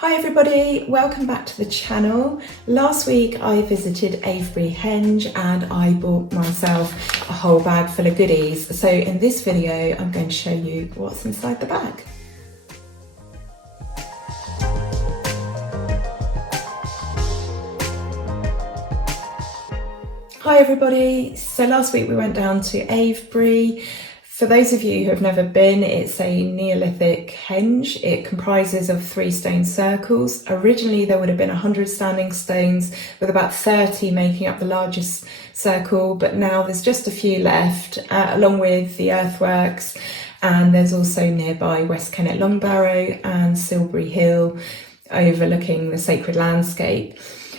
Hi everybody, welcome back to the channel. Last week I visited Avebury Henge and I bought myself a whole bag full of goodies. So in this video I'm going to show you what's inside the bag. Hi everybody, so last week we went down to Avebury. For those of you who have never been, it's a Neolithic henge. It comprises of 3 stone circles. Originally there would have been 100 standing stones with about 30 making up the largest circle, but now there's just a few left, along with the earthworks, and there's also nearby West Kennet Longbarrow and Silbury Hill overlooking the sacred landscape.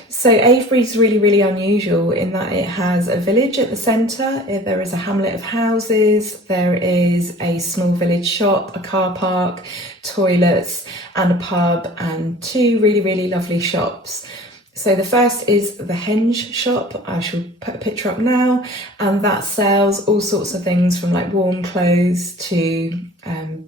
So Avebury's really unusual in that it has a village at the centre. There is a hamlet of houses, there is a small village shop, a car park, toilets and a pub, and 2 really lovely shops. So the first is the Henge shop. I shall put a picture up now, and that sells all sorts of things from like warm clothes to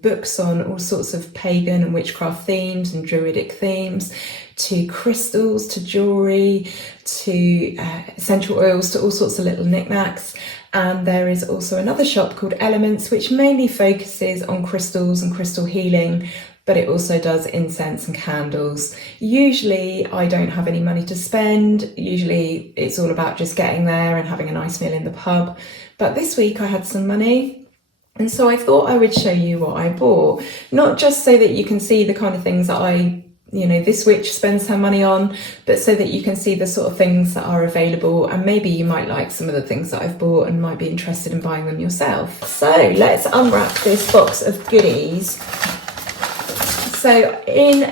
books on all sorts of pagan and witchcraft themes and druidic themes, to crystals, to jewellery, to essential oils, to all sorts of little knickknacks. And there is also another shop called Elements, which mainly focuses on crystals and crystal healing, but it also does incense and candles. Usually I don't have any money to spend. Usually it's all about just getting there and having a nice meal in the pub. But this week I had some money, and so I thought I would show you what I bought. Not just so that you can see the kind of things that this witch spends her money on, but so that you can see the sort of things that are available, and maybe you might like some of the things that I've bought and might be interested in buying them yourself. So let's unwrap this box of goodies. So in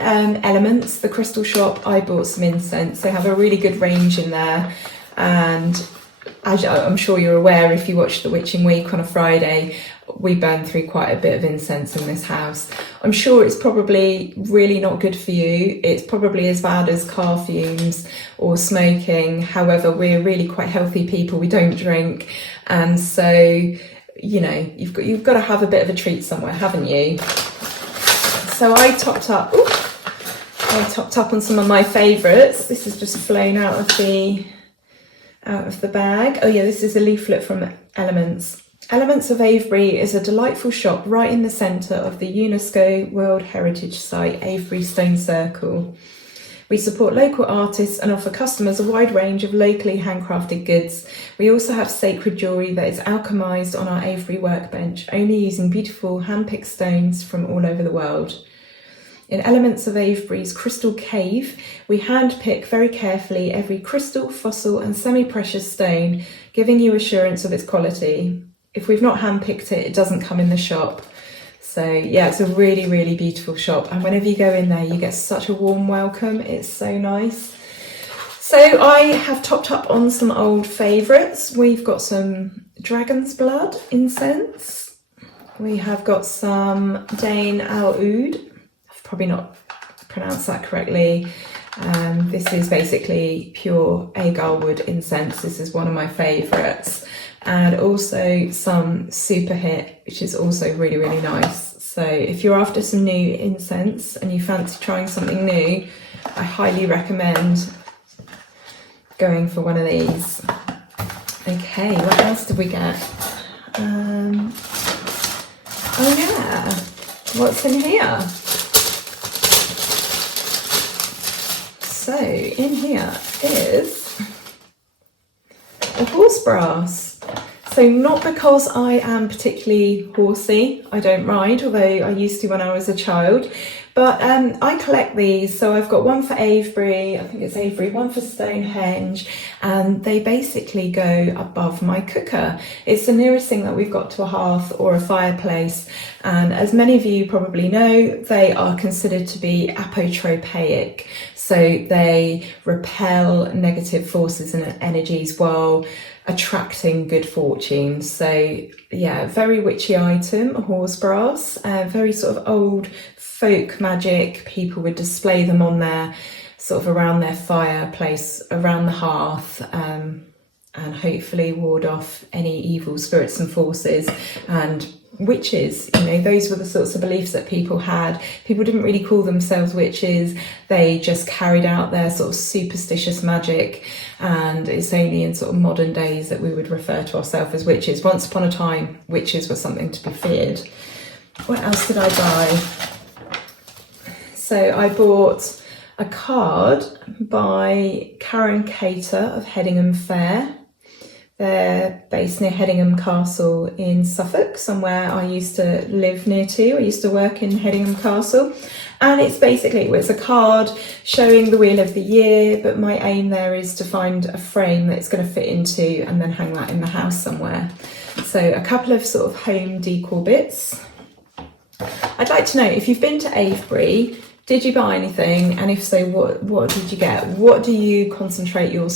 Elements, the crystal shop, I bought some incense. They have a really good range in there, and as I'm sure you're aware if you watched the Witching Week on a Friday, we burn through quite a bit of incense in this house. I'm sure it's probably really not good for you. It's probably as bad as car fumes or smoking. However, we're really quite healthy people. We don't drink, and so you've got to have a bit of a treat somewhere, haven't you? So I topped up on some of my favourites. This has just flown out of the bag. Oh yeah, this is a leaflet from Elements. Elements of Avebury is a delightful shop right in the centre of the UNESCO World Heritage Site, Avebury Stone Circle. We support local artists and offer customers a wide range of locally handcrafted goods. We also have sacred jewellery that is alchemised on our Avebury workbench, only using beautiful hand-picked stones from all over the world. In Elements of Avebury's Crystal Cave, we hand-pick very carefully every crystal, fossil and semi-precious stone, giving you assurance of its quality. If we've not hand-picked it, it doesn't come in the shop. So yeah, it's a really beautiful shop, and whenever you go in there you get such a warm welcome. It's so nice. So I have topped up on some old favourites. We've got some dragon's blood incense. We have got some Dain Al Oud. I've probably not pronounced that correctly. This is basically pure agar wood incense. This is one of my favourites. And also some Super Hit, which is also really nice. So if you're after some new incense and you fancy trying something new, I highly recommend going for one of these. Okay, what else did we get? Oh yeah, what's in here? So in here is a horse brass. So not because I am particularly horsey, I don't ride, although I used to when I was a child, but I collect these. So I've got one for Avebury, I think it's Avebury, one for Stonehenge, and they basically go above my cooker. It's the nearest thing that we've got to a hearth or a fireplace, and as many of you probably know, they are considered to be apotropaic. So they repel negative forces and energies while attracting good fortune. So yeah, very witchy item, horse brass, very sort of old folk magic. People would display them on their sort of around their fireplace, around the hearth, and hopefully ward off any evil spirits and forces. And witches. You know, those were the sorts of beliefs that people had. People didn't really call themselves witches, they just carried out their sort of superstitious magic, and it's only in sort of modern days that we would refer to ourselves as witches. Once upon a time, witches were something to be feared. What else did I buy? So I bought a card by Karen Cater of Headingham Fair. They're based near Headingham Castle in Suffolk, somewhere I used to live near to. I used to work in Headingham Castle. And it's a card showing the wheel of the year, but my aim there is to find a frame that it's going to fit into and then hang that in the house somewhere. So a couple of sort of home decor bits. I'd like to know, if you've been to Avebury, did you buy anything? And if so, what did you get? What do you concentrate your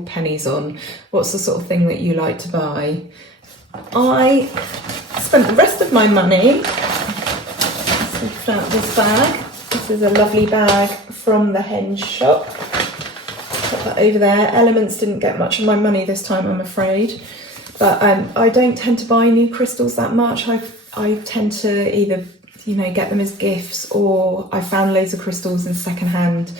pennies on? What's the sort of thing that you like to buy? I spent the rest of my money. Let's lift out this bag. This is a lovely bag from the Henge shop. Put that over there. Elements didn't get much of my money this time, I'm afraid. But I don't tend to buy new crystals that much. I tend to either get them as gifts, or I found loads of crystals in secondhand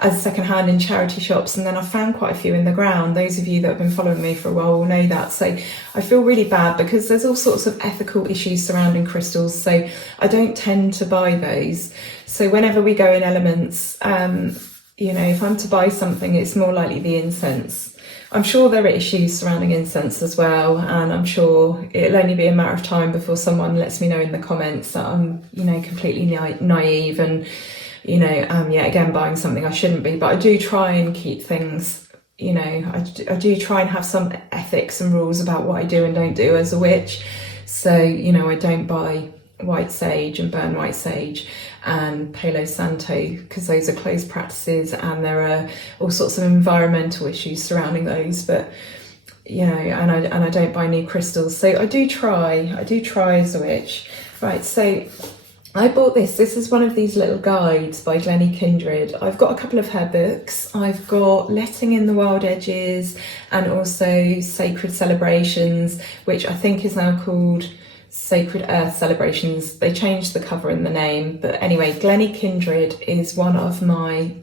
in charity shops, and then I found quite a few in the ground. Those of you that have been following me for a while will know that. So I feel really bad because there's all sorts of ethical issues surrounding crystals, so I don't tend to buy those. So whenever we go in Elements, if I'm to buy something, it's more likely the incense. I'm sure there are issues surrounding incense as well, and I'm sure it'll only be a matter of time before someone lets me know in the comments that I'm, completely naive and, again, buying something I shouldn't be. But I do try and keep things, I do try and have some ethics and rules about what I do and don't do as a witch. So, I don't buy white sage and burn white sage and Palo Santo, because those are closed practices and there are all sorts of environmental issues surrounding those. But and I don't buy new crystals. So I do try as a witch. Right, so I bought this is one of these little guides by Glennie Kindred. I've got a couple of her books. I've got Letting in the Wild Edges and also Sacred Celebrations, which I think is now called Sacred Earth Celebrations. They changed the cover and the name, but anyway, Glennie Kindred is one of my,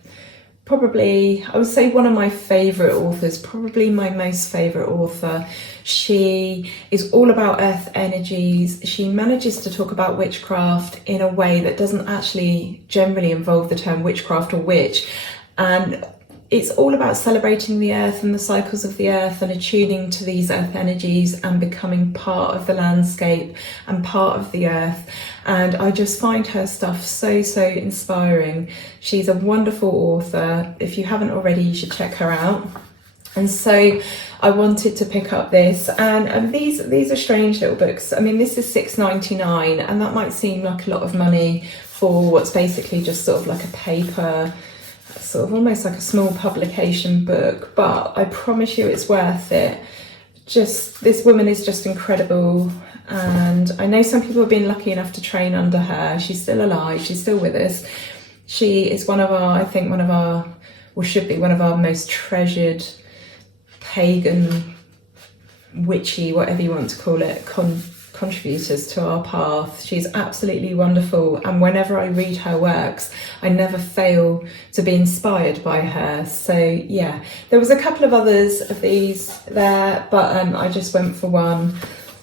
probably, I would say one of my favourite authors, probably my most favourite author. She is all about earth energies. She manages to talk about witchcraft in a way that doesn't actually generally involve the term witchcraft or witch, and it's all about celebrating the earth and the cycles of the earth and attuning to these earth energies and becoming part of the landscape and part of the earth. And I just find her stuff so inspiring. She's a wonderful author. If you haven't already, you should check her out. And so I wanted to pick up this, and these are strange little books. I mean, this is $6.99, and that might seem like a lot of money for what's basically just sort of like a paper, sort of almost like a small publication book, but I promise you it's worth it. Just, this woman is just incredible, and I know some people have been lucky enough to train under her. She's still alive, she's still with us. She is one of our most treasured pagan, witchy, whatever you want to call it, contributors to our path. She's absolutely wonderful, and whenever I read her works, I never fail to be inspired by her. So yeah, there was a couple of others of these there, but I just went for one.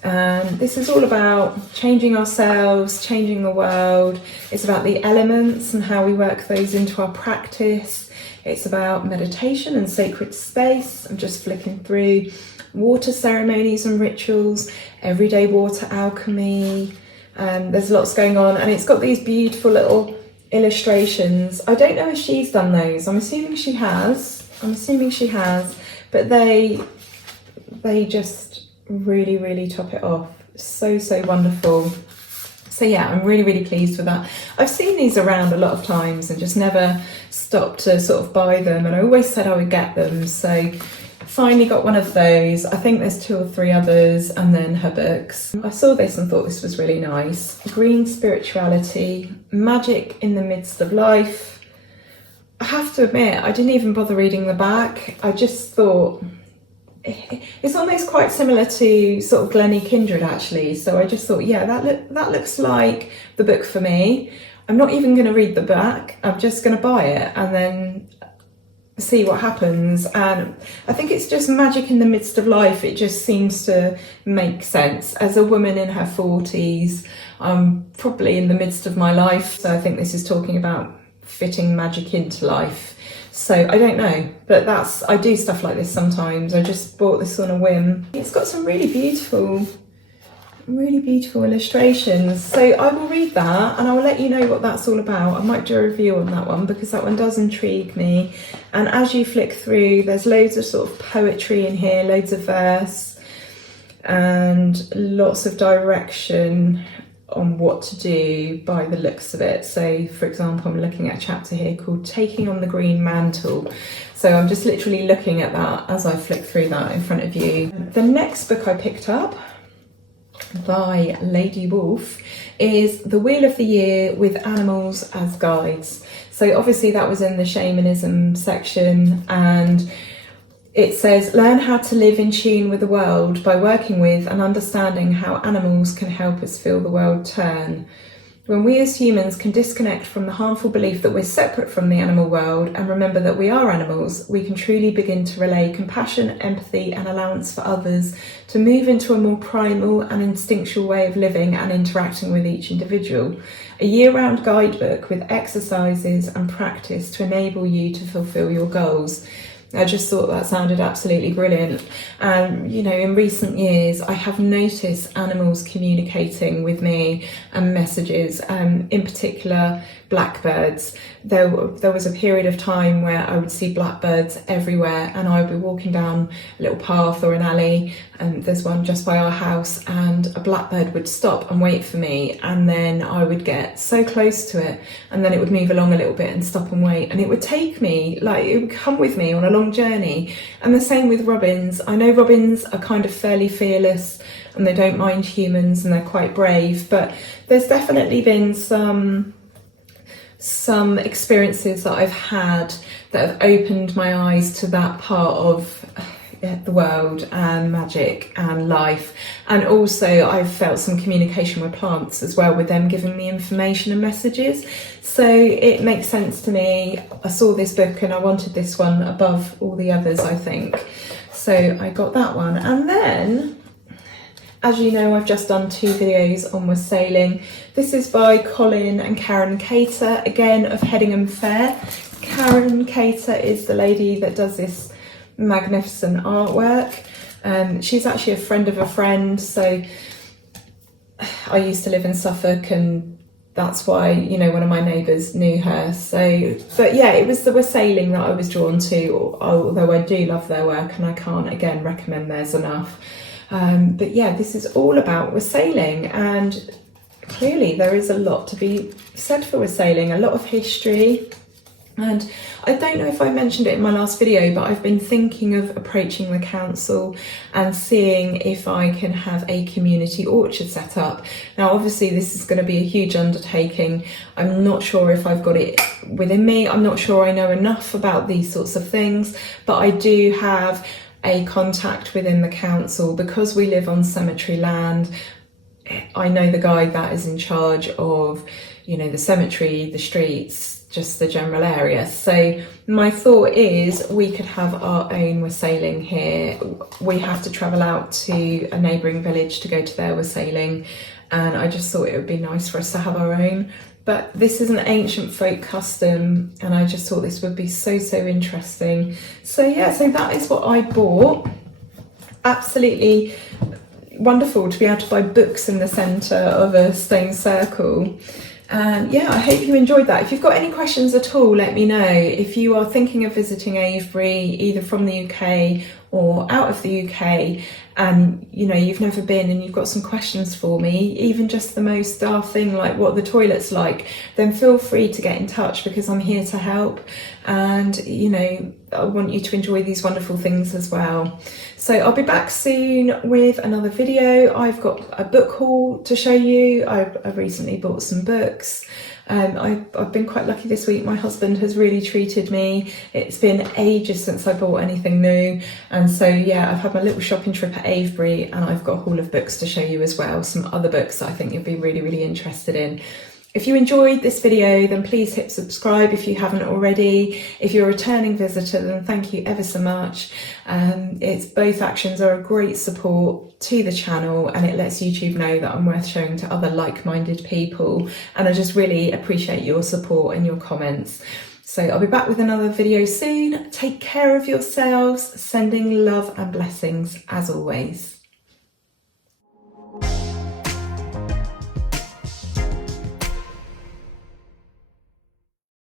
And this is all about changing ourselves, changing the world. It's about the elements and how we work those into our practice. It's about meditation and sacred space. I'm just flicking through. Water ceremonies and rituals, everyday water alchemy. There's lots going on, and it's got these beautiful little illustrations. I don't know if she's done those. I'm assuming she has, but they just really top it off. So wonderful. So yeah, I'm really pleased with that. I've seen these around a lot of times and just never stopped to sort of buy them, and I always said I would get them. So finally got one of those. I think there's 2 or 3 others, and then her books. I saw this and thought this was really nice. Green Spirituality, Magic in the Midst of Life. I have to admit, I didn't even bother reading the back. I just thought it's almost quite similar to sort of Glennie Kindred actually. So I just thought, yeah, that looks like the book for me. I'm not even going to read the back. I'm just going to buy it and then see what happens. And I think it's just magic in the midst of life. It just seems to make sense. As a woman in her 40s, I'm probably in the midst of my life. So I think this is talking about fitting magic into life. So I don't know, but I do stuff like this sometimes. I just bought this on a whim. It's got some really beautiful illustrations. So I will read that and I will let you know what that's all about. I might do a review on that one because that one does intrigue me. And as you flick through, there's loads of sort of poetry in here, loads of verse and lots of direction on what to do by the looks of it. So for example, I'm looking at a chapter here called Taking on the Green Mantle. So I'm just literally looking at that as I flick through that in front of you. The next book I picked up by Lady Wolf is The Wheel of the Year with Animals as Guides. So obviously that was in the shamanism section, and it says, learn how to live in tune with the world by working with and understanding how animals can help us feel the world turn. When we as humans can disconnect from the harmful belief that we're separate from the animal world and remember that we are animals, we can truly begin to relay compassion, empathy and allowance for others to move into a more primal and instinctual way of living and interacting with each individual. A year-round guidebook with exercises and practice to enable you to fulfill your goals. I just thought that sounded absolutely brilliant. You know, in recent years, I have noticed animals communicating with me and messages, in particular blackbirds. There was a period of time where I would see blackbirds everywhere, and I would be walking down a little path or an alley, and there's one just by our house, and a blackbird would stop and wait for me, and then I would get so close to it, and then it would move along a little bit and stop and wait, and it would take me, like, it would come with me on a long journey. And the same with robins. I know robins are kind of fairly fearless and they don't mind humans and they're quite brave, but there's definitely been some experiences that I've had that have opened my eyes to that part of the world and magic and life. And also I've felt some communication with plants as well, with them giving me information and messages. So it makes sense to me. I saw this book and I wanted this one above all the others, I think. So I got that one. And then, as you know, I've just done 2 videos on wassailing. This is by Colin and Karen Cater, again of Headingham Fair. Karen Cater is the lady that does this magnificent artwork. She's actually a friend of a friend, so I used to live in Suffolk, and that's why, you know, one of my neighbours knew her. So, but yeah, it was the wassailing that I was drawn to, although I do love their work and I can't, again, recommend theirs enough. But yeah, this is all about wassailing, and clearly there is a lot to be said for wassailing, a lot of history. And I don't know if I mentioned it in my last video, but I've been thinking of approaching the council and seeing if I can have a community orchard set up. Now, obviously this is going to be a huge undertaking. I'm not sure if I've got it within me. I'm not sure I know enough about these sorts of things, but I do have a contact within the council because we live on cemetery land. I know the guy that is in charge of, you know, the cemetery, the streets, just the general area. So my thought is we could have our own wassailing here. We have to travel out to a neighbouring village to go to their wassailing, and I just thought it would be nice for us to have our own. But this is an ancient folk custom, and I just thought this would be so interesting. So yeah, so that is what I bought. Absolutely wonderful to be able to buy books in the centre of a stone circle. And yeah, I hope you enjoyed that. If you've got any questions at all, let me know. If you are thinking of visiting Avebury, either from the UK or out of the UK, and you know you've never been and you've got some questions for me, even just the most daft thing like what the toilet's like, then feel free to get in touch because I'm here to help. And you know, I want you to enjoy these wonderful things as well. So I'll be back soon with another video. I've got a book haul to show you. I've recently bought some books. I've been quite lucky this week. My husband has really treated me. It's been ages since I bought anything new, and so yeah, I've had my little shopping trip at Avebury, and I've got a haul of books to show you as well, some other books that I think you'll be really interested in. If you enjoyed this video, then please hit subscribe if you haven't already. If you're a returning visitor, then thank you ever so much. Both actions are a great support to the channel, and it lets YouTube know that I'm worth showing to other like-minded people. And I just really appreciate your support and your comments. So I'll be back with another video soon. Take care of yourselves, sending love and blessings as always.